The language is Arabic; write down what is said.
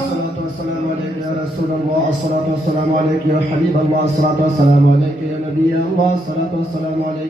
الصلاة والسلام عليك يا رسول الله الصلاة والسلام عليك يا حبيب الله الصلاة والسلام عليك يا نبي الله الصلاة والسلام عليك